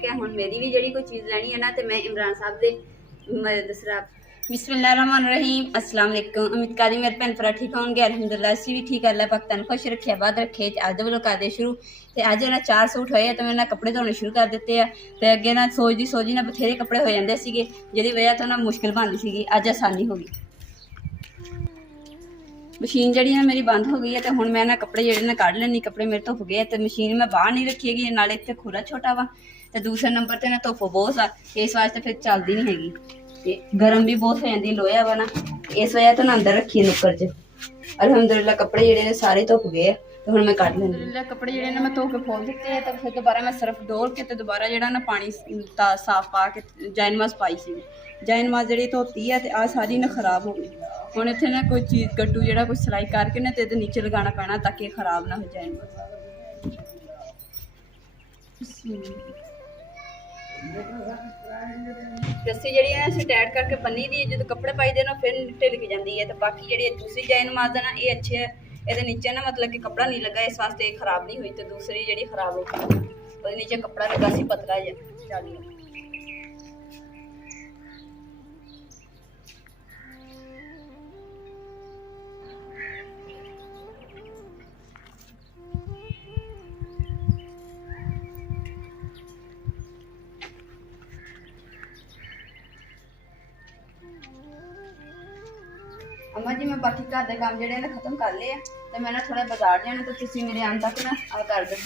कि हुण मेरी भी जिहड़ी कोई चीज़ लैनी है ना तो मैं इमरान साहब दे दसरा। बिस्मिल्लाहिर्रहमानिर्रहीम, अस्सलाम वालेकुम। उम्मीद करदी मेरे भैन भरा ठीक होंगे। अलहमदुलिल्लाह असीं भी ठीक। अल्लाह पाक तन खुश रखे आबाद रखे। अज दे करदे शुरू ते अज ना 4 सूट होए तो मैं कपड़े धोने शुरू कर दिते हैं। तो अगे ना सोचदी ना बथेरे कपड़े हो जाते सीगे जिहदी वजह तो ना मुश्किल बनदी सीगी, अज आसानी हो गई। मशीन जी मेरी बंद हो गई है तो हुण मैं ना कपड़े जो ना कढ़ लैनी। कपड़े मेरे धुप गए तो मशीन मैं बाहर नहीं रखी हैगी, नाले इत्थे खुला छोटा वा तो दूसरे नंबर पर ना धुप बहुत आ, इस वास्ते फिर चलती नहीं हैगी ते गर्म भी बहुत हो जाती लोहा वा ना, इस वजह तो ना अंदर रखी नुक्कर च। अलहमदुलिल्लाह कपड़े जोड़े सारे धुप गए तो हुण मैं कढ़ लैनी। अलहमदुलिल्लाह कपड़े जोड़े ने मैं धो के खोल दिते हैं तो फिर दोबारा मैं सर्फ डोल के तो दोबारा जो ना पानी साफ पा के जैनमाज पाई सी। जैनमाज जी धोती है तो आ सारी ना खराब हो गई। हुण इत्थे ना कोई चीज़ कट्टू जो कुछ सिलाई करके ना तो नीचे लगाना पैना ताकि खराब ना हो जाए। रस्सी जी असीं टाइट करके बनी दी है, जो कपड़े पाई दे ना फिर ढिलक जाती है। तो बाकी जी दूसरी जैनमाज है ना ये अच्छी है, ये नीचे ना मतलब कि कपड़ा नहीं लगा इस वास्ते खराब नहीं हुई। तो दूसरी जी खराब हो गई और नीचे कपड़ा लगा सी पतला जा। अम्मा जी मैं बाकी घर के काम जोड़े ने खत्म कर लिया तो मैं ना थोड़ा बाजार जाना, तो तुम मेरे आने तक ना आ कर दो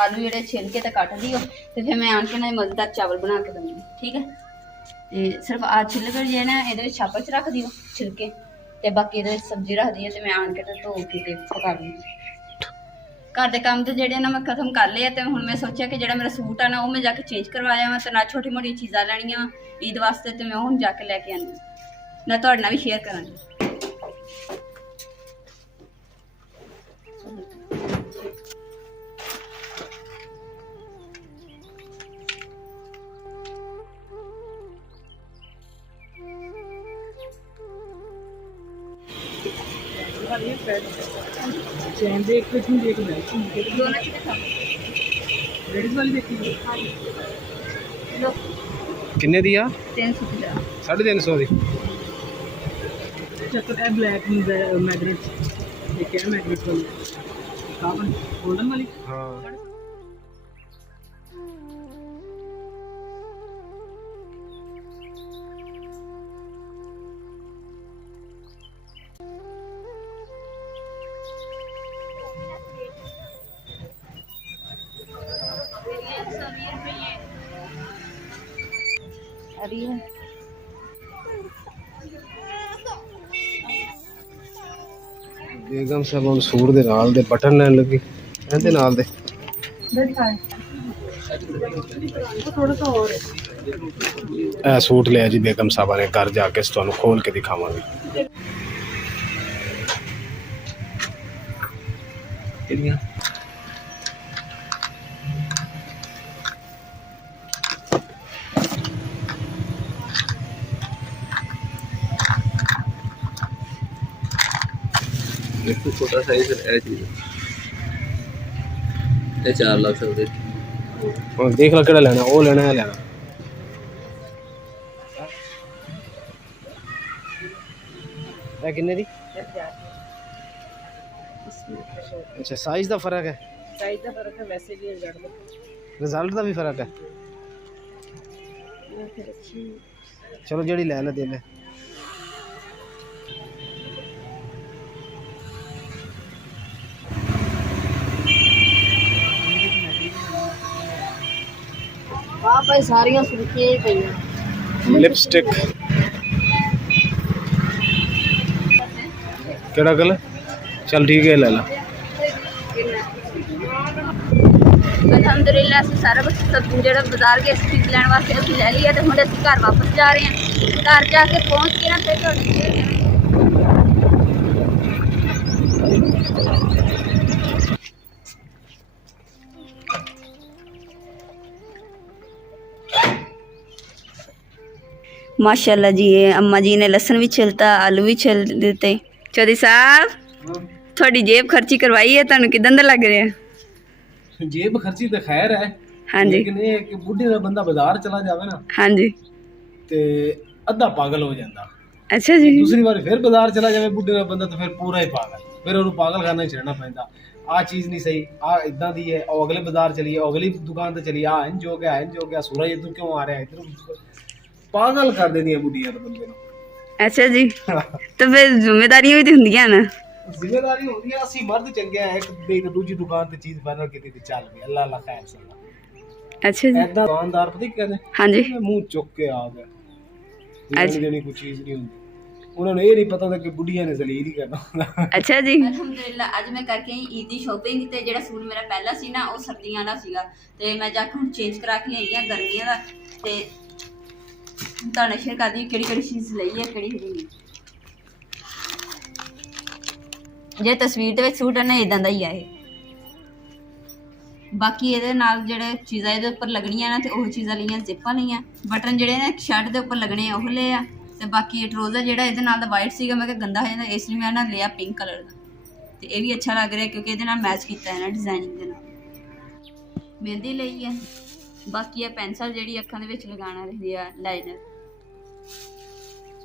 आलू जो छिल के तो कट दियो तो फिर मैं आन के ना मज़ेदार चावल बना के दूँगी। ठीक है, तो सिर्फ आ छिलकर जो ना ये छापर च रख दियो छिलके तो बाकी ये सब्जी रख दी तो मैं आन के धो के पका दूँगी। घर के काम तो जोड़े ना मैं खत्म कर लिया तो हुण मैं सोचा कि जो मेरा सूट है ना वो मैं जाके चेंज करवाया वा, तो ना छोटी मोटी चीज़ा लैनियां ईद वास्ते तो मैं हुण जाके लैके आनी ना तुहाडे नाल भी शेयर करांगी। चैन दे एक इसमें एक बेल्ट दोनों चीज़ें खाओ। लेडीज वाली देखी लो किन्ने दी आ 350 350 दी चक्कर है ब्लैक मैग्नेट ये क्या मैग्नेट वाली कार्बन गोल्डन वाली। हाँ बेगम साहब हम सूट दे नाल दे बटन लैन लगी ਇਹਦੇ ਨਾਲ ਦੇ ਥੋੜਾ ਸਾ ਹੋਰ ਇਹ सूट लिया जी बेगम साहब ने, घर जाके ਤੁਹਾਨੂੰ खोल के दिखावांगे। ਕਿਹੜੀਆਂ एक तो छोटा साइज है चीज ये 4 लाख से ਹੁਣ ਦੇਖ ਲੈ ਕਿਹੜਾ ਲੈਣਾ, ਉਹ ਲੈਣਾ ਹੈ ਲੈਣਾ। ਇਹ ਕਿੰਨੇ ਦੀ? अच्छा साइज का फर्क है, साइज का फर्क है वैसे भी रिजल्ट का भी फर्क है। चलो जेड़ी ले ले दे ले। हाँ भाई सारियां सुर्खियां ही पई लिपस्टिक केड़ा कलर? चल ठीक है ले ला। अलहमदुलिल्लाह असीं सारा कुछ सब्जी जो बाजार गए चीज़ लैन वास्ते असीं ले लिया तो हुण असीं घर वापस जा रहे हैं। घर जाके पहुँच के ना फिर तुहाडे माशाल्लाह जी अम्मा जी ने लहसन भी छिलता, आलू भी छिल दिते। चौधरी साहब थोड़ी जेब खर्ची करवाई है, तुहानू किदां दा लग रहा है? जेब खर्ची तो खैर है, हाँ जी लेकिन ये कि बुढ़े ਦਾ ਬੰਦਾ ਬਾਜ਼ਾਰ ਚਲਾ ਜਾਵੇ ਨਾ हाँ जी ਤੇ ਅੱਧਾ ਪਾਗਲ ਹੋ ਜਾਂਦਾ। अच्छा जी ਦੂਸਰੀ ਵਾਰ ਫਿਰ ਬਾਜ਼ਾਰ ਚਲਾ ਜਾਵੇ ਬੁੱਢੇ ਦਾ ਬੰਦਾ ਤਾਂ ਫਿਰ ਪੂਰਾ ਹੀ ਪਾਗਲ, ਫਿਰ ਉਹਨੂੰ ਪਾਗਲਖਾਨਾ ਹੀ ਛੱਡਣਾ ਪੈਂਦਾ। ਆ ਚੀਜ਼ ਨਹੀਂ ਸਹੀ, ਆ ਇਦਾਂ ਦੀ ਹੈ, ਉਹ ਅਗਲੇ ਬਾਜ਼ਾਰ ਚਲੀਏ, ਉਹ ਅਗਲੀ ਦੁਕਾਨ ਤੇ ਚਲੀਏ, ਆ ਇੰਜ ਹੋ ਗਿਆ ਇੰਜ ਹੋ ਗਿਆ, ਸੂਰਜ ਇੱਧਰ ਕਿਉਂ ਆ ਰਿਹਾ, ਇੱਧਰ ਪਾਗਲ ਕਰ ਦਿੰਦੀਆਂ ਬੁੱਢੀਆਂ ਤਾਂ ਬੰਦੇ ਨੂੰ। अच्छा जी तो फिर जिम्मेदारियां भी तो ਹੁੰਦੀਆਂ ਨਾ। ਜ਼ਿੰਮੇਵਾਰੀ ਹੁੰਦੀ ਆ, ਅਸੀਂ ਮਰਦ ਚੰਗੇ ਆ, ਇੱਕ ਦੇ ਦੂਜੀ ਦੁਕਾਨ ਤੇ ਚੀਜ਼ ਫਾਈਨਲ ਕੀਤੀ ਤੇ ਚੱਲ ਵੀ ਅੱਲਾ ਅੱਲਾ ਖੈਰ ਸਲਾ। अच्छा जी ਐਦਾਂ ਦੁਕਾਨਦਾਰ ਪਤਾ ਕੀ ਕਹਿੰਦੇ, हाँ जी ਮੂੰਹ ਚੁੱਕ ਕੇ ਆ ਗਿਆ, ਲੈਣੀ ਦੇਣੀ ਕੋਈ ਚੀਜ਼ ਨਹੀਂ ਹੁੰਦੀ। ਉਹਨਾਂ ਨੂੰ ਇਹ ਨਹੀਂ ਪਤਾ ਹੁੰਦਾ ਕਿ ਬੁੱਢੀਆਂ ਨੇ ਜ਼ਲੀਲ ਹੀ ਕਰਨਾ ਹੁੰਦਾ। ਅੱਛਾ ਜੀ ਅਲਹਮਦੁਲਿਲਾ ਅੱਜ ਮੈਂ ਕਰਕੇ ਆਈ ਈਦ ਦੀ ਸ਼ੋਪਿੰਗ ਤੇ ਜਿਹੜਾ ਸੂਟ ਮੇਰਾ ਪਹਿਲਾ ਸੀ ਨਾ ਉਹ ਸਰਦੀਆਂ ਦਾ ਸੀਗਾ ਤੇ ਮੈਂ ਜਾ ਕੇ ਹੁਣ ਚੇਂਜ ਕਰਾ ਕੇ ਆਈ ਆ ਗਰਮੀਆਂ ਦਾ ਤੇ ਤੁਹਾਨੂੰ ਸ਼ੇਅਰ ਕਰਦੀ ਕਿਹੜੀ ਕਿਹੜੀ ਚੀਜ਼ ਲਈ ਹੈ ਕਿਹੜੀ ਕਿਹੜੀ ਨਹੀਂ। ਜੇ ਤਸਵੀਰ ਦੇ ਵਿੱਚ ਸੂਟ ਹੈ ਨਾ ਇਦਾਂ ਦਾ ਹੀ ਆ ਇਹ। ਬਾਕੀ ਇਹਦੇ ਨਾਲ ਜਿਹੜੇ ਚੀਜ਼ਾਂ ਇਹਦੇ ਉੱਪਰ ਲੱਗਣੀਆਂ ਨਾ ਤੇ ਉਹ ਚੀਜ਼ਾਂ ਲਈਆਂ, ਜ਼ਿੱਪਾਂ ਲਈਆਂ, ਬਟਨ ਜਿਹੜੇ ਨੇ ਸ਼ਰਟ ਦੇ ਉੱਪਰ ਲੱਗਣੇ ਆ ਉਹ ਲਏ ਆ ਤੇ ਬਾਕੀ ਟਰੋਜ਼ਰ ਜਿਹੜਾ ਇਹਦੇ ਨਾਲ ਦਾ ਵਾਈਟ ਸੀਗਾ ਮੈਂ ਕਿਹਾ ਗੰਦਾ ਹੋ ਜਾਂਦਾ ਇਸ ਲਈ ਮੈਂ ਨਾ ਲਿਆ ਪਿੰਕ ਕਲਰ ਦਾ ਤੇ ਇਹ ਵੀ ਅੱਛਾ ਲੱਗ ਰਿਹਾ ਕਿਉਂਕਿ ਇਹਦੇ ਨਾਲ ਮੈਚ ਕੀਤਾ ਹੈ ਨਾ ਡਿਜ਼ਾਈਨਿੰਗ ਦੇ ਨਾਲ। ਮਹਿੰਦੀ ਲਈ ਹੈ, ਬਾਕੀ ਆ ਪੈਨਸਲ ਜਿਹੜੀ ਅੱਖਾਂ ਦੇ ਵਿੱਚ ਲਗਾਉਣਾ ਰਹਿੰਦੀ ਆ, ਲਾਈਨਰ,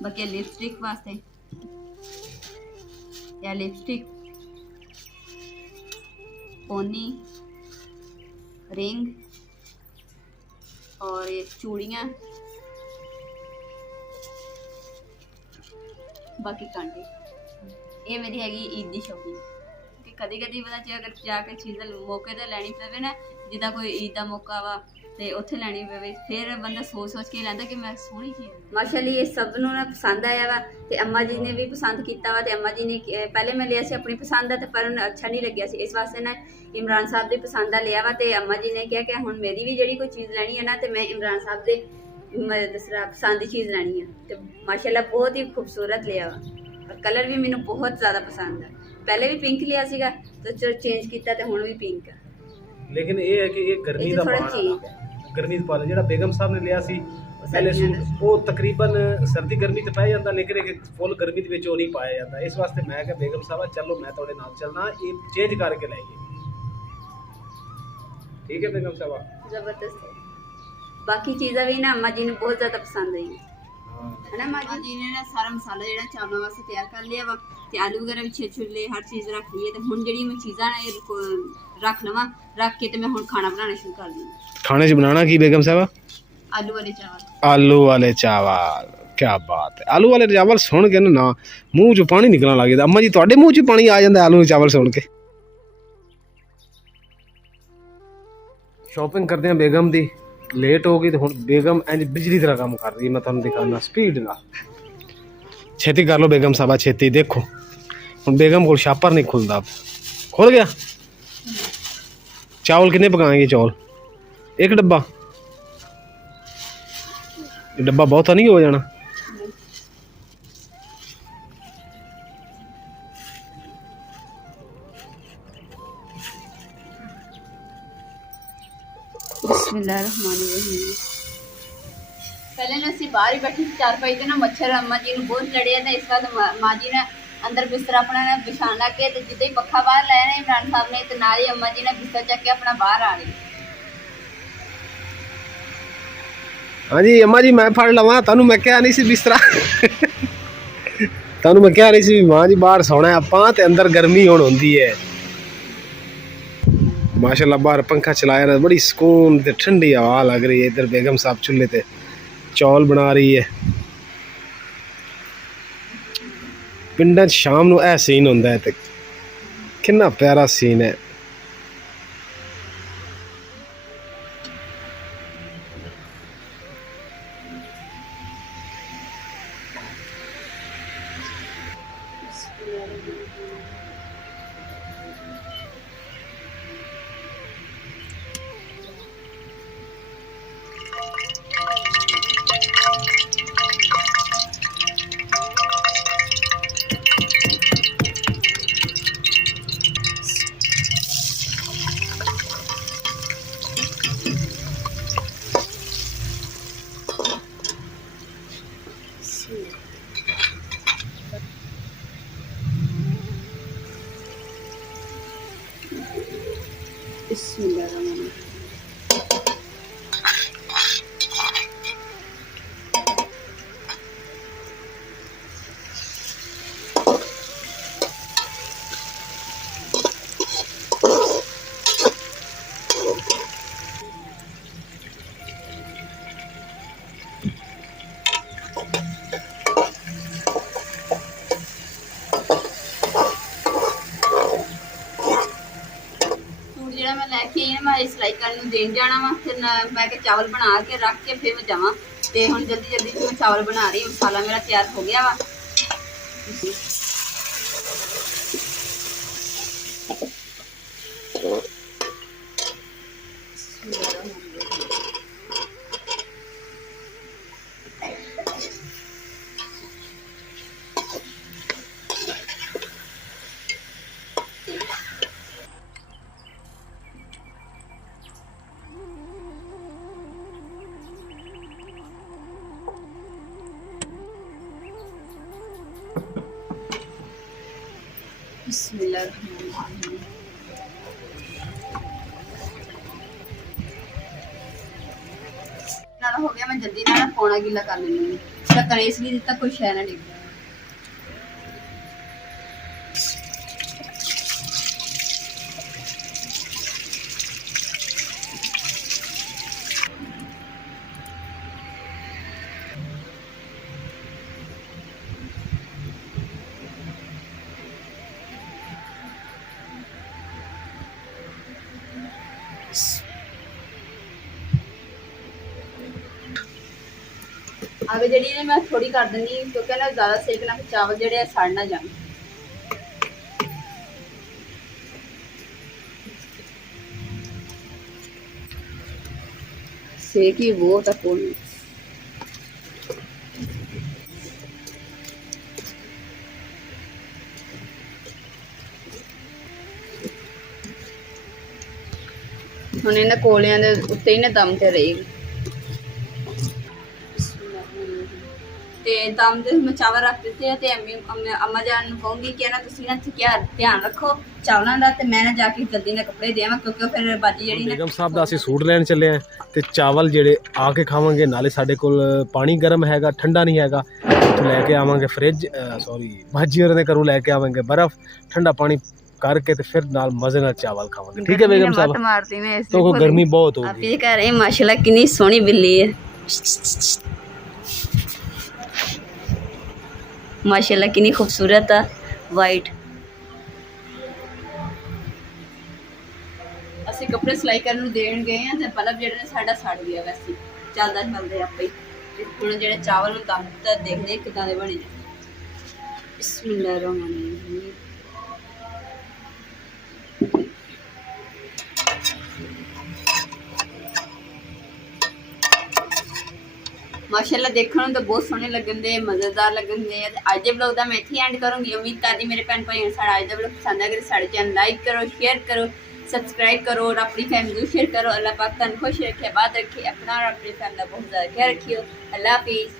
ਬਾਕੀ ਲਿਪਸਟਿਕ ਵਾਸਤੇ या लिपस्टिक, पोनी, रिंग और ये चूड़ियाँ, बाकी कांटे। ये मेरी हैगी ईद की शॉपिंग कि कदी कदी पता चे अगर जाके चीज़ मौके ते लैनी पवे ना, जिदा कोई ईद का मौका वा ਤੇ ਉੱਥੇ ਲੈਣੀ ਪਵੇ ਫਿਰ ਬੰਦਾ ਸੋਚ ਕੇ ਲੈਂਦਾ ਕਿ ਮੈਂ ਸੋਹਣੀ ਚੀਜ਼। ਮਾਸ਼ਾਅੱਲਾ ਇਹ ਸਭ ਨੂੰ ਨਾ ਪਸੰਦ ਆਇਆ ਵਾ ਤੇ ਅੰਮਾ ਜੀ ਨੇ ਵੀ ਪਸੰਦ ਕੀਤਾ ਵਾ ਤੇ ਅੰਮਾ ਜੀ ਨੇ ਪਹਿਲੇ ਮੈਂ ਲਿਆ ਸੀ ਆਪਣੀ ਪਸੰਦ ਦਾ ਤੇ ਪਰ ਉਹਨੂੰ ਅੱਛਾ ਨਹੀਂ ਲੱਗਿਆ ਸੀ, ਇਸ ਵਾਸਤੇ ਨਾ ਇਮਰਾਨ ਸਾਹਿਬ ਦੀ ਪਸੰਦ ਦਾ ਲਿਆ ਵਾ ਤੇ ਅੰਮਾ ਜੀ ਨੇ ਕਿਹਾ ਕਿ ਹੁਣ ਮੇਰੀ ਵੀ ਜਿਹੜੀ ਕੋਈ ਚੀਜ਼ ਲੈਣੀ ਹੈ ਨਾ ਤੇ ਮੈਂ ਇਮਰਾਨ ਸਾਹਿਬ ਦੇ ਦੂਸਰਾ ਪਸੰਦ ਦੀ ਚੀਜ਼ ਲੈਣੀ ਆ ਤੇ ਮਾਸ਼ਾਅੱਲਾ ਬਹੁਤ ਹੀ ਖੂਬਸੂਰਤ ਲਿਆ ਵਾ ਔਰ ਕਲਰ ਵੀ ਮੈਨੂੰ ਬਹੁਤ ਜ਼ਿਆਦਾ ਪਸੰਦ ਆ। ਪਹਿਲੇ ਵੀ ਪਿੰਕ ਲਿਆ ਸੀਗਾ ਤੇ ਚੇਂਜ ਕੀਤਾ ਤੇ ਹੁਣ ਵੀ ਪਿੰਕ ਆ। ਲੇਕਿਨ ਇਹ ਹੈ ਕਿ ਇਹ ਗਰਮੀ ਦਾ ਪਾਣਾ, ਗਰਮੀ ਦਾ ਪਾਣਾ ਜਿਹੜਾ ਬੇਗਮ ਸਾਹਿਬ ਨੇ ਲਿਆ ਸੀ ਪਹਿਲੇ ਸੂਟ ਉਹ ਤਕਰੀਬਨ ਸਰਦੀ ਗਰਮੀ ਤੇ ਪੈ ਜਾਂਦਾ ਲੇਕਿਨ ਇਹ ਫੁੱਲ ਗਰਮੀ ਦੇ ਵਿੱਚ ਉਹ ਨਹੀਂ ਪਾਇਆ ਜਾਂਦਾ। ਇਸ ਵਾਸਤੇ ਮੈਂ ਕਿਹਾ ਬੇਗਮ ਸਾਹਿਬਾ ਚਲੋ ਮੈਂ ਤੁਹਾਡੇ ਨਾਲ ਚੱਲਣਾ, ਇਹ ਚੇਂਜ ਕਰਕੇ ਲਾਈਏ। ਠੀਕ ਹੈ ਬੇਗਮ ਸਾਹਿਬਾ, ਜ਼ਬਰਦਸਤ ਹੈ। ਬਾਕੀ ਚੀਜ਼ਾਂ ਵੀ ਨਾ ਅੰਮਾ ਜੀ ਨੂੰ ਬਹੁਤ ਜ਼ਿਆਦਾ ਪਸੰਦ ਆਈ है ना। माँ जी ने ना सारा मसाला जो चावलों वास्ते तैयार कर लिया वा ते आलू वगैरह भी छे छुले हर चीज़ रख ली है ते हुण जेहड़ी मैं चीज़ां ने रख लवां, रख के ते मैं हुण खाना बनाना शुरू कर दूँ। खाने च बनाना की बेगम साहबा? आलू वाले चावल। आलू वाले चावल, क्या बात है। आलू वाले चावल सुन के ना मूँह चो पानी निकलना लग जाता। अम्मा जी तुहाडे मूँह च पानी आ जाता आलू चावल सुन के। शॉपिंग करते हैं बेगम दी, लेट हो गई तो हुण बेगम इंज बिजली तरह काम कर रही है। मैं तुहानू दिखाना स्पीड नाल, छेती कर लो बेगम साहबा छेती। देखो हुण बेगम को छापर नहीं खुलता, खुल गया। चावल कितने पकाएंगे? चावल एक डब्बा, डब्बा बहुत नहीं हो जाना। बिस्मिल्लाहिर्रहमानिर्रहीम। पहले ना ਅਸੀਂ ਬਾਹਰ ਹੀ ਬੈਠੀ ਸੀ ਚਾਰਪਾਈ ਤੇ ਨਾ ਮੱਛਰ ਅੰਮਾ ਜੀ ਨੂੰ ਬਹੁਤ ਲੜਿਆ ਤੇ ਇਸ ਵਾਰ ਮਾਂ ਜੀ ਨੇ ਅੰਦਰ ਬਿਸਤਰਾ ਆਪਣਾ ਨਾ ਵਿਛਾਣਾ ਕੇ ਤੇ ਜਿੱਦਾਂ ਹੀ ਪੱਖਾ ਬਾਹਰ ਲਾਇਆ ਨਾ ਇਮਰਾਨ ਸਾਹਿਬ ਨੇ ਤੇ ਨਾਲ ਹੀ ਅੰਮਾ ਜੀ ਨੇ ਬਿਸਤਰਾ ਚੱਕ ਕੇ ਆਪਣਾ ਬਾਹਰ ਆ ਗਏ। ਹਾਂਜੀ ਅੰਮਾ ਜੀ ਮੈਂ ਫੜ ਲਵਾਂ ਤੁਹਾਨੂੰ? ਮੈਂ ਕਿਹਾ ਨਹੀਂ ਸੀ ਬਿਸਤਰਾ ਤੁਹਾਨੂੰ ਮੈਂ ਕਿਹਾ ਨਹੀਂ ਸੀ ਮਾਂ ਜੀ ਬਾਹਰ ਸੌਣਾ ਆਪਾਂ ਤੇ ਅੰਦਰ ਗਰਮੀ ਹੁਣ ਹੁੰਦੀ ਹੈ। माशाल्लाह बाहर पंखा चलाया ना, बड़ी सुकून ते ठंडी हवा लग रही है। इधर बेगम साहब चूल्हे ते चौल बना रही है। पिंडां च शाम नूं ऐ सीन हुंदा है ते किन्ना प्यारा सीन है। बिस्मिल्लाहिर्रहमानिर्रहीम। मैं लैके आई मैं सिलाई करने देन जाना वा फिर मैं चावल बना के रख के फिर मैं जावां ते हुण जल्दी जल्दी मैं चावल बना रही मसाला मेरा तैयार हो गया वा। बिस्मिल्लाहिर्रहमानिर्रहीम। नाला हो गया मैं जल्दी ना पौना गीला कर लेनी ढक्कन इसलिए दिता कोई शै ना डिग जाए। आगे जड़ी ने मैं थोड़ी कर देनी क्योंकि ना ज़्यादा सेकना फिर चावल जड़े सड़ ना जाए। सेक ही बहुत है ਹੁਣ ਇਹਨਾਂ ਕੋਲਿਆਂ ਦੇ ਉੱਤੇ ਹੀ ਨਾ ਦਮ ਤੇ ਰਹੇਗੀ ਤੇ ਦਮ ਦੇ ਮੈਂ ਚਾਵਲ ਰੱਖ ਦਿੱਤੇ ਆ ਤੇ ਅੰਮਾ ਜਾਨ ਨੂੰ ਕਹੂੰਗੀ ਕਿ ਨਾ ਤੁਸੀਂ ਨਾ ਧਿਆਨ ਰੱਖੋ ਚਾਵਲਾਂ ਦਾ ਤੇ ਮੈਂ ਨਾ ਜਾ ਕੇ ਜਲਦੀ ਨਾਲ ਕੱਪੜੇ ਦੇਵਾਂ ਕਿਉਂਕਿ ਫਿਰ ਬਾਜੀ ਜਿਹੜੀ ਨਾ ਬੇਗਮ ਸਾਹਿਬ ਦਾ ਅਸੀਂ ਸੂਟ ਲੈਣ ਚੱਲੇ ਆ ਤੇ ਚਾਵਲ ਜਿਹੜੇ ਆ ਕੇ ਖਾਵਾਂਗੇ ਨਾਲੇ ਸਾਡੇ ਕੋਲ ਪਾਣੀ ਗਰਮ ਹੈਗਾ ਠੰਡਾ ਨਹੀਂ ਹੈਗਾ ਉੱਥੋਂ ਲੈ ਕੇ ਆਵਾਂਗੇ ਫ੍ਰਿਜ ਬਾਜੀ ਹੋਰਾਂ ਦੇ ਘਰੋਂ ਲੈ ਕੇ ਆਵਾਂਗੇ ਬਰਫ਼ ਠੰਡਾ ਪਾਣੀ करके तो फिर नाल मजे नाल चावल खावांगे। ठीक है बेगम साहब मारती मैं तो गर्मी बहुत आप होगी। ये कह रहे हैं माशाल्लाह कितनी सोहनी बिल्ली है माशाल्लाह कितनी खूबसूरत है वाइट। ਅਸੀਂ ਕੱਪੜੇ ਸਿਲਾਈ ਕਰਨ ਨੂੰ ਦੇਣ ਗਏ ਆ ਤੇ ਬਲਬ ਜਿਹੜਾ ਨੇ ਸਾਡਾ ਸੜ ਗਿਆ ਵੈਸੇ ਚੱਲਦਾ ਚੱਲਦੇ ਆਪੇ ਤੇ ਹੁਣ ਜਿਹੜੇ ਚਾਵਲ ਨੂੰ ਦਮ ਦਿੱਤਾ ਦੇਖਦੇ ਕਿਦਾਂ ਦੇ ਬਣੇ ਨੇ। ਬਿਸਮਿਲ੍ਲਾਹਿਰਰਹਿਮਾਨਿਰਰਹੀਮ। माशाल्लाह देखने तो बहुत सोहने लगन दे मज़ेदार लगन दे। अज के ब्लॉग का मैं इत्थे एंड करूँगी। उम्मीद करती मेरे भैन भाई साढ़ा अज का ब्लॉग पसंद आए साढ़े चैनल लाइक करो शेयर करो सब्सक्राइब करो और अपनी फैमिली को शेयर करो। अल्लाह पाक तुहानू खुश रखे बात रखे अपना और अपनी फैमिली का बहुत ज़्यादा ख्याल रखियो। अल्लाह हाफिज़।